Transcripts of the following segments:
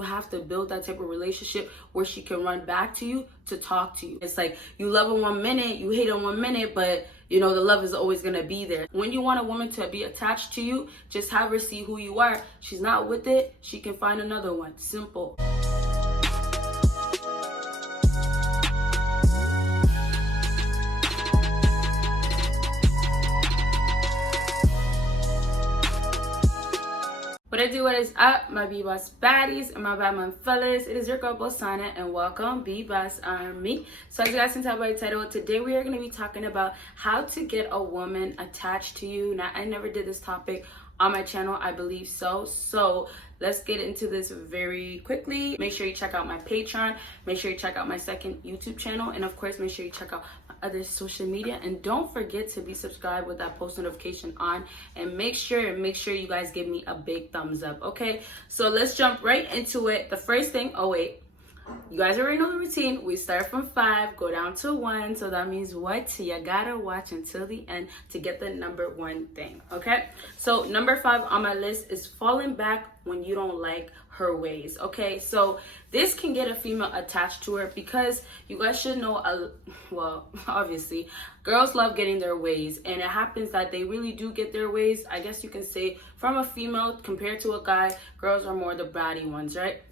You have to build that type of relationship where she can run back to you to talk to you. It's like you love her 1 minute, you hate her 1 minute, but the love is always gonna be there. When you want a woman to be attached to you, just have her see who you are. She's not with it, she can find another one. Simple. What is up, my BBossBaddies and my bad man fellas? It is your girl Bosana and welcome BBossArmy. So as you guys can tell by the title, today we are going to be talking about how to get a woman attached to you. Now, I never did this topic on my channel, I believe so let's get into this very quickly. Make sure you check out my Patreon, make sure you check out my second YouTube channel, and of course make sure you check out my other social media, and don't forget to be subscribed with that post notification on, and make sure you guys give me a big thumbs up. Okay, so let's jump right into it. The first thing, you guys already know the routine. We start from 5, go down to 1. So that means what? You gotta watch until the end to get the number 1 thing, okay? So number 5 on my list is falling back when you don't like her ways, okay? So this can get a female attached to her because you guys should know, well, obviously, girls love getting their ways, and it happens that they really do get their ways. I guess you can say from a female compared to a guy, girls are more the bratty ones, right?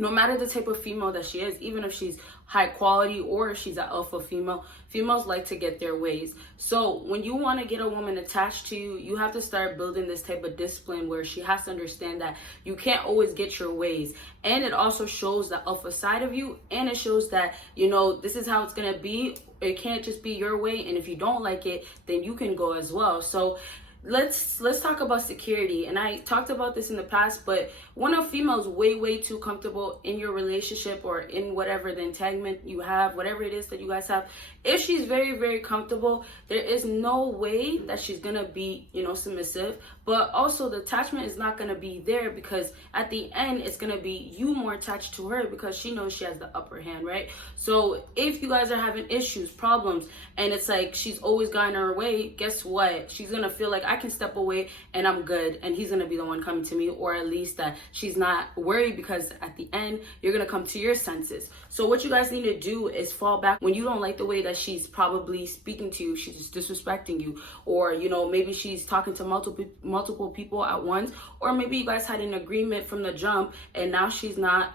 No matter the type of female that she is, even if she's high quality or if she's an alpha female, females like to get their ways. So when you want to get a woman attached to you, you have to start building this type of discipline where she has to understand that you can't always get your ways. And it also shows the alpha side of you, and it shows that, this is how it's going to be. It can't just be your way. And if you don't like it, then you can go as well. So let's talk about security. And I talked about this in the past, but when a female's way too comfortable in your relationship or in whatever the entanglement you have, whatever it is that you guys have, if she's very comfortable, there is no way that she's gonna be submissive, but also the attachment is not gonna be there, because at the end it's gonna be you more attached to her because she knows she has the upper hand, right? So if you guys are having issues, problems, and it's like she's always gotten her way, guess what? She's gonna feel like I can step away and I'm good, and he's gonna be the one coming to me, or at least that she's not worried, because at the end you're gonna come to your senses. So what you guys need to do is fall back when you don't like the way that she's probably speaking to you, she's disrespecting you, or maybe she's talking to multiple people at once, or maybe you guys had an agreement from the jump and now she's not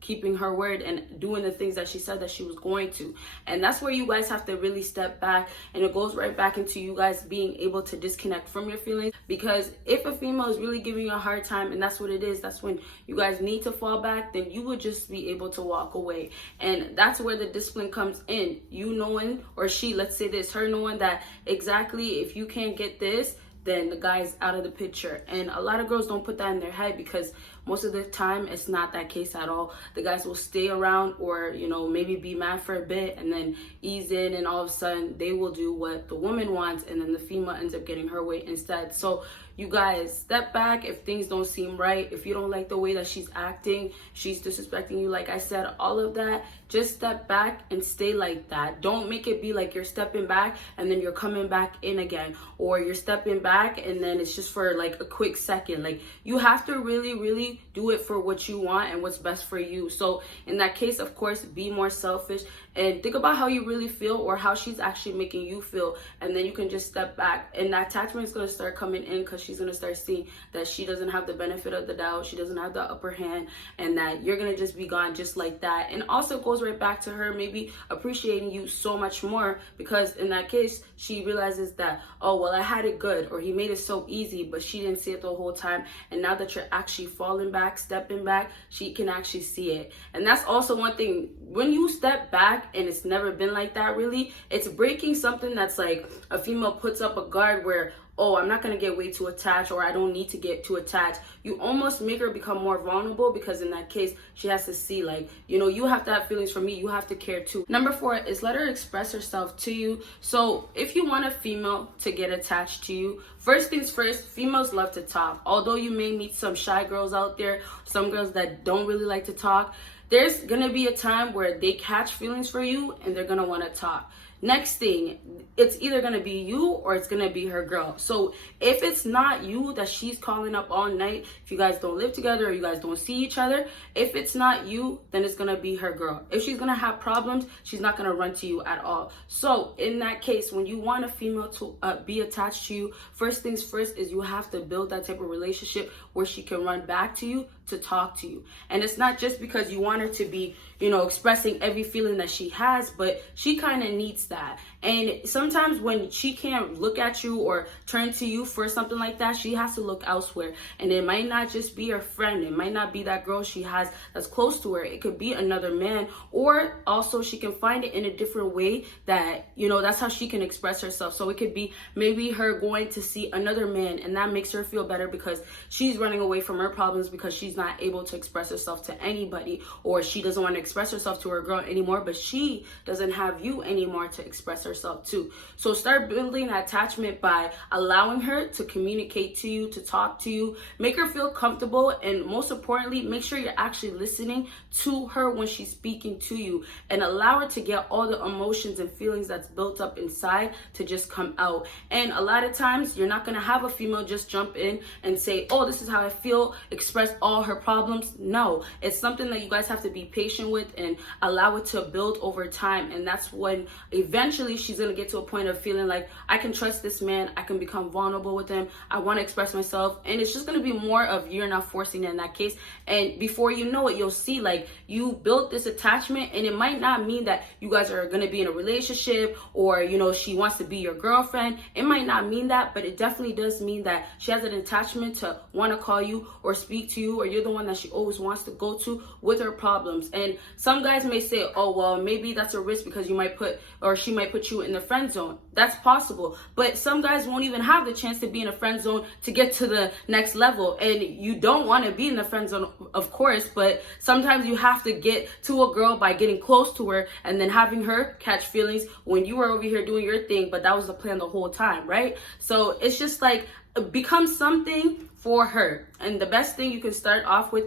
keeping her word and doing the things that she said that she was going to. And that's where you guys have to really step back, and it goes right back into you guys being able to disconnect from your feelings. Because if a female is really giving you a hard time, and that's what it is, that's when you guys need to fall back, then you would just be able to walk away. And that's where the discipline comes in. You knowing, or she, let's say this, her knowing that exactly if you can't get this, then the guy's out of the picture. And a lot of girls don't put that in their head, because most of the time it's not that case at all. The guys will stay around, or maybe be mad for a bit and then ease in, and all of a sudden they will do what the woman wants, and then the female ends up getting her way instead. So you guys step back if things don't seem right. If you don't like the way that she's acting, she's disrespecting you, like I said, all of that, just step back and stay like that. Don't make it be like you're stepping back and then you're coming back in again, or you're stepping back and then it's just for like a quick second. Like, you have to really do it for what you want and what's best for you. So in that case, of course, be more selfish and think about how you really feel, or how she's actually making you feel, and then you can just step back, and that attachment is going to start coming in, because she's going to start seeing that she doesn't have the benefit of the doubt, she doesn't have the upper hand, and that you're going to just be gone just like that. And also goes right back to her maybe appreciating you so much more, because in that case she realizes that, oh well, I had it good, or he made it so easy, but she didn't see it the whole time. And now that you're actually falling back, stepping back, she can actually see it. And that's also one thing, when you step back and it's never been like that, really, it's breaking something that's like a female puts up a guard where, oh, I'm not going to get way too attached, or I don't need to get too attached. You almost make her become more vulnerable, because in that case, she has to see, like, you have to have feelings for me. You have to care too. Number 4 is let her express herself to you. So if you want a female to get attached to you, first things first, females love to talk. Although you may meet some shy girls out there, some girls that don't really like to talk, there's going to be a time where they catch feelings for you and they're going to want to talk. next thing, it's either gonna be you or it's gonna be her girl. So if it's not you that she's calling up all night, if you guys don't live together or you guys don't see each other, if it's not you, then it's gonna be her girl. If she's gonna have problems, she's not gonna run to you at all. So in that case, when you want a female to be attached to you, first things first is you have to build that type of relationship where she can run back to you to talk to you. And it's not just because you want her to be, expressing every feeling that she has, but she kind of needs that. And sometimes when she can't look at you or turn to you for something like that, she has to look elsewhere. And it might not just be her friend. It might not be that girl she has that's close to her. It could be another man, or also she can find it in a different way that, that's how she can express herself. So it could be maybe her going to see another man, and that makes her feel better because she's running away from her problems because she's not able to express herself to anybody, or she doesn't want to express herself to her girl anymore, but she doesn't have you anymore to express herself to. So start building that attachment by allowing her to communicate to you, to talk to you, make her feel comfortable, and most importantly, make sure you're actually listening to her when she's speaking to you, and allow her to get all the emotions and feelings that's built up inside to just come out. And a lot of times you're not going to have a female just jump in and say, oh, this is how I feel, express all her problems. No, it's something that you guys have to be patient with and allow it to build over time. And that's when eventually she's going to get to a point of feeling like, I can trust this man, I can become vulnerable with him, I want to express myself. And it's just going to be more of you're not forcing it in that case. And before you know it, you'll see like you built this attachment, and it might not mean that you guys are going to be in a relationship or she wants to be your girlfriend. It might not mean that, but it definitely does mean that she has an attachment to want to call you or speak to you, or you're the one that she always wants to go to with her problems. And some guys may say, oh, well, maybe that's a risk because you might put, or she might put you in the friend zone. That's possible. But some guys won't even have the chance to be in a friend zone to get to the next level. And you don't want to be in the friend zone, of course, but sometimes you have to get to a girl by getting close to her and then having her catch feelings when you were over here doing your thing, but that was the plan the whole time, right? So it's just like, become something for her. And the best thing you can start off with,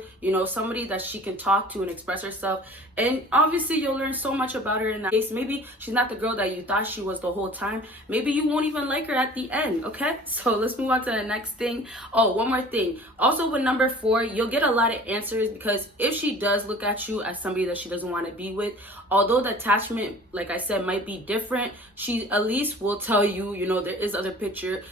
somebody that she can talk to and express herself. And obviously you'll learn so much about her in that case. Maybe she's not the girl that you thought she was the whole time. Maybe you won't even like her at the end, okay? So let's move on to the next thing. Oh, one more thing. Also with number 4, you'll get a lot of answers, because if she does look at you as somebody that she doesn't want to be with, although the attachment, like I said, might be different, she at least will tell you, there is other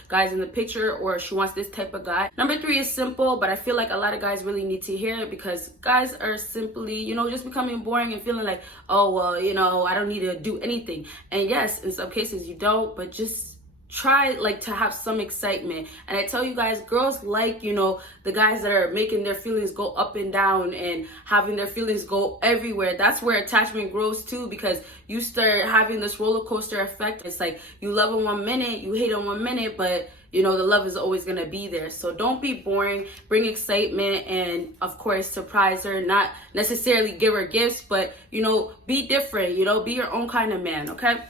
guys in the picture, or she wants this type of guy. Number 3 is simple, but I feel like a lot of guys really need to hear it, because guys are simply, just becoming boring and feeling like, oh, well, I don't need to do anything. And yes, in some cases you don't, but just try to have some excitement. And I tell you guys, girls like, the guys that are making their feelings go up and down and having their feelings go everywhere. That's where attachment grows too, because you start having this roller coaster effect. It's like you love in 1 minute, you hate in 1 minute, but the love is always going to be there. So don't be boring, bring excitement, and of course surprise her. Not necessarily give her gifts, but be different, be your own kind of man, okay?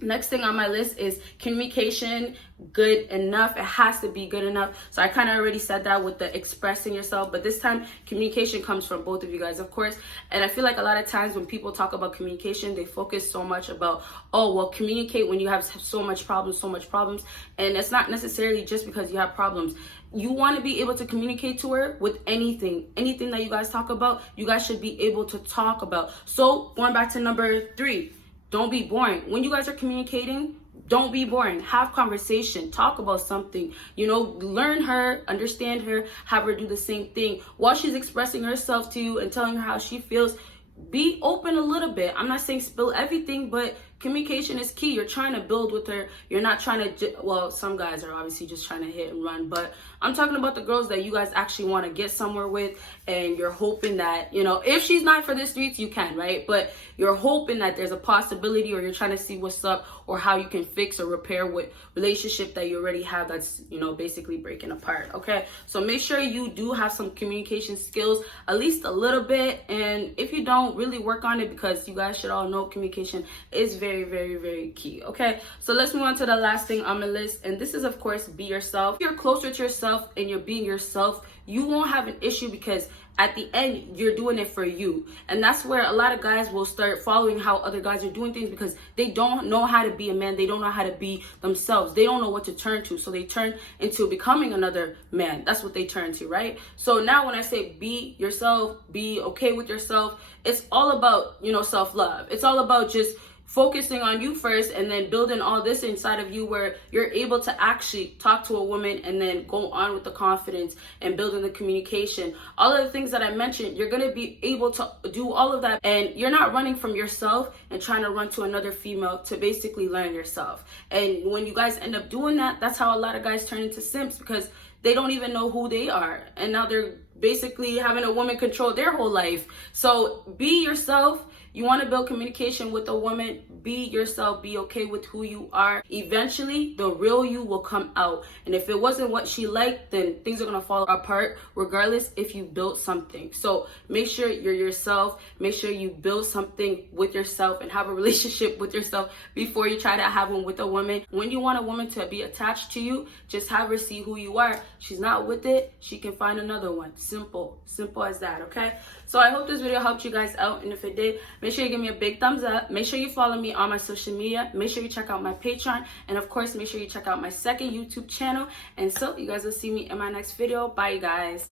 Next thing on my list is communication. Good enough. It has to be good enough. So I kind of already said that with the expressing yourself, but this time communication comes from both of you guys, of course. And I feel like a lot of times when people talk about communication, they focus so much about, oh, well, communicate when you have so much problems. And it's not necessarily just because you have problems. You want to be able to communicate to her with anything that you guys talk about, you guys should be able to talk about. So going back to number 3, don't be boring. When you guys are communicating, don't be boring. Have conversation. Talk about something. Learn her, understand her, have her do the same thing. While she's expressing herself to you and telling her how she feels, be open a little bit. I'm not saying spill everything, but communication is key. You're trying to build with her. You're not trying to, well, some guys are obviously just trying to hit and run, but I'm talking about the girls that you guys actually want to get somewhere with, and you're hoping that, if she's not for the streets, you can, right? But you're hoping that there's a possibility, or you're trying to see what's up, or how you can fix or repair what relationship that you already have that's, basically breaking apart, okay? So make sure you do have some communication skills, at least a little bit, and if you don't, really work on it, because you guys should all know communication is very, very, very key, okay? So let's move on to the last thing on the list, and this is, of course, be yourself. If you're closer to yourself and you're being yourself, you won't have an issue, because at the end, you're doing it for you. And that's where a lot of guys will start following how other guys are doing things, because they don't know how to be a man. They don't know how to be themselves. They don't know what to turn to. So they turn into becoming another man. That's what they turn to, right? So now when I say be yourself, be okay with yourself, it's all about, self-love. It's all about just focusing on you first, and then building all this inside of you where you're able to actually talk to a woman and then go on with the confidence and building the communication. All of the things that I mentioned, you're going to be able to do all of that, and you're not running from yourself and trying to run to another female to basically learn yourself. And when you guys end up doing that, that's how a lot of guys turn into simps, because they don't even know who they are, and now they're basically having a woman control their whole life. So be yourself. You want to build communication with a woman, be yourself, be okay with who you are. Eventually, the real you will come out. And if it wasn't what she liked, then things are going to fall apart, regardless if you built something. So make sure you're yourself. Make sure you build something with yourself and have a relationship with yourself before you try to have one with a woman. When you want a woman to be attached to you, just have her see who you are. She's not with it, she can find another one. Simple as that, okay? So I hope this video helped you guys out, and if it did, make sure you give me a big thumbs up. Make sure you follow me on my social media. Make sure you check out my Patreon, and of course, make sure you check out my second YouTube channel. And so you guys will see me in my next video. Bye, you guys.